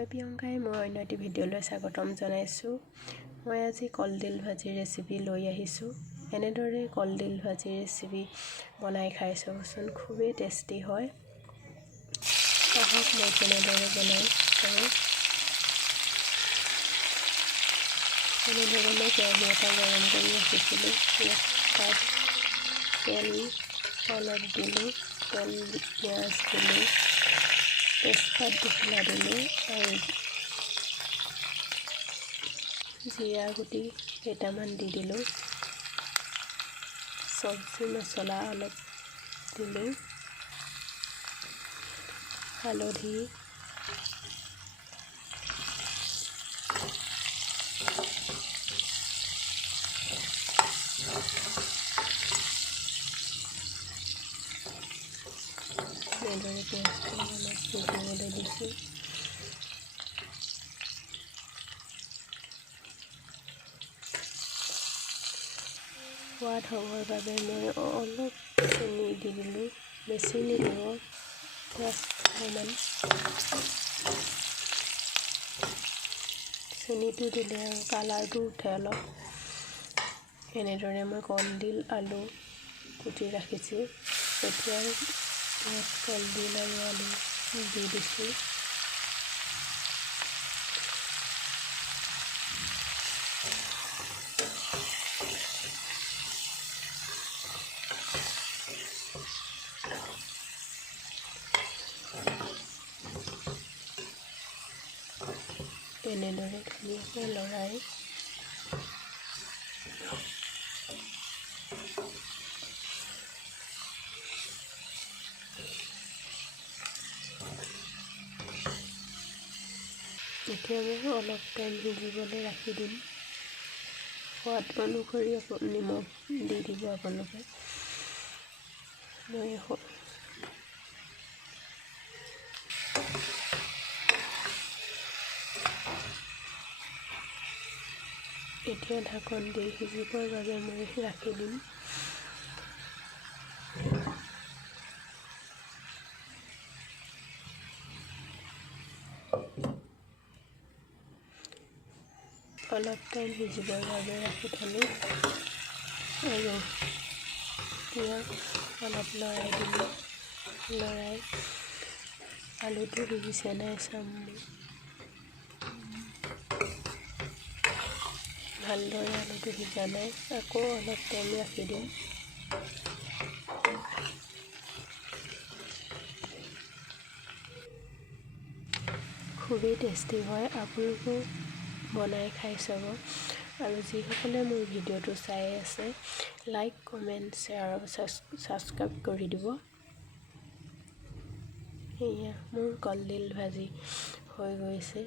মই প্ৰিয়ংকাই মোৰ অন্য এটি ভিডিঅ'লৈ স্বাগতম জনাইছোঁ। মই আজি কলডিল ভাজিৰ ৰেচিপি লৈ আহিছোঁ। এনেদৰে কলডিল ভাজিৰ ৰেচিপি বনাই খাই চাবচোন, খুবেই টেষ্টি হয়। আহক মই কেনেদৰে বনাই চাওঁ। এনেদৰে মই কেৰাহী এটা গৰম কৰি ৰাখিছিলোঁ। তাত তেল অলপ দিলোঁ, পিঁয়াজ দিলোঁ, তেজপাত দুখিলা দিলোঁ আৰু জিৰা গুটি কেইটামান দি দিলোঁ। চব্জি মছলা অলপ দিলোঁ, হালধি, এনেদৰে পিঁয়াজটো অলপ সিজিবলৈ দিছোঁ। সোৱাদ হ'বৰ বাবে মই অলপ চেনি দি দিলোঁ, বেছি নিদিওঁ, 10মান। চেনিটো দিলে আৰু কালাৰটো উঠে অলপ। এনেদৰে মই কলডিল আলু কুটি ৰাখিছোঁ। এতিয়া কলডিল আৰু আলু দি দিছোঁ। এনেদৰে ধুনীয়াকৈ লৰাই এতিয়া মই অলপ টাইম সিজিবলৈ ৰাখি দিম। সোৱাদ অনুসৰি নিমখ দি দিব আপোনালোকে। মই এতিয়া ঢাকন দি সিজিবৰ বাবে মই ৰাখি দিম। অলপ টাইম সিজিবৰ বাবে ৰাখি থলোঁ আৰু এতিয়া অলপ লৰাই দিলোঁ। লৰাই আলুটো সিজিছে নাই চাম। ভালদৰে আলুটো সিজা নাই, আকৌ অলপ টাইম ৰাখি দিম। খুবেই টেষ্টি হয়, আপোনালোকেও বনাই খাই চাব। আৰু যিসকলে মোৰ ভিডিঅ'টো চাই আছে, লাইক, কমেণ্ট, শ্বেয়াৰ আৰু ছাবস্ক্ৰাইব কৰি দিব। এয়া মোৰ কলডিল ভাজি হৈ গৈছে।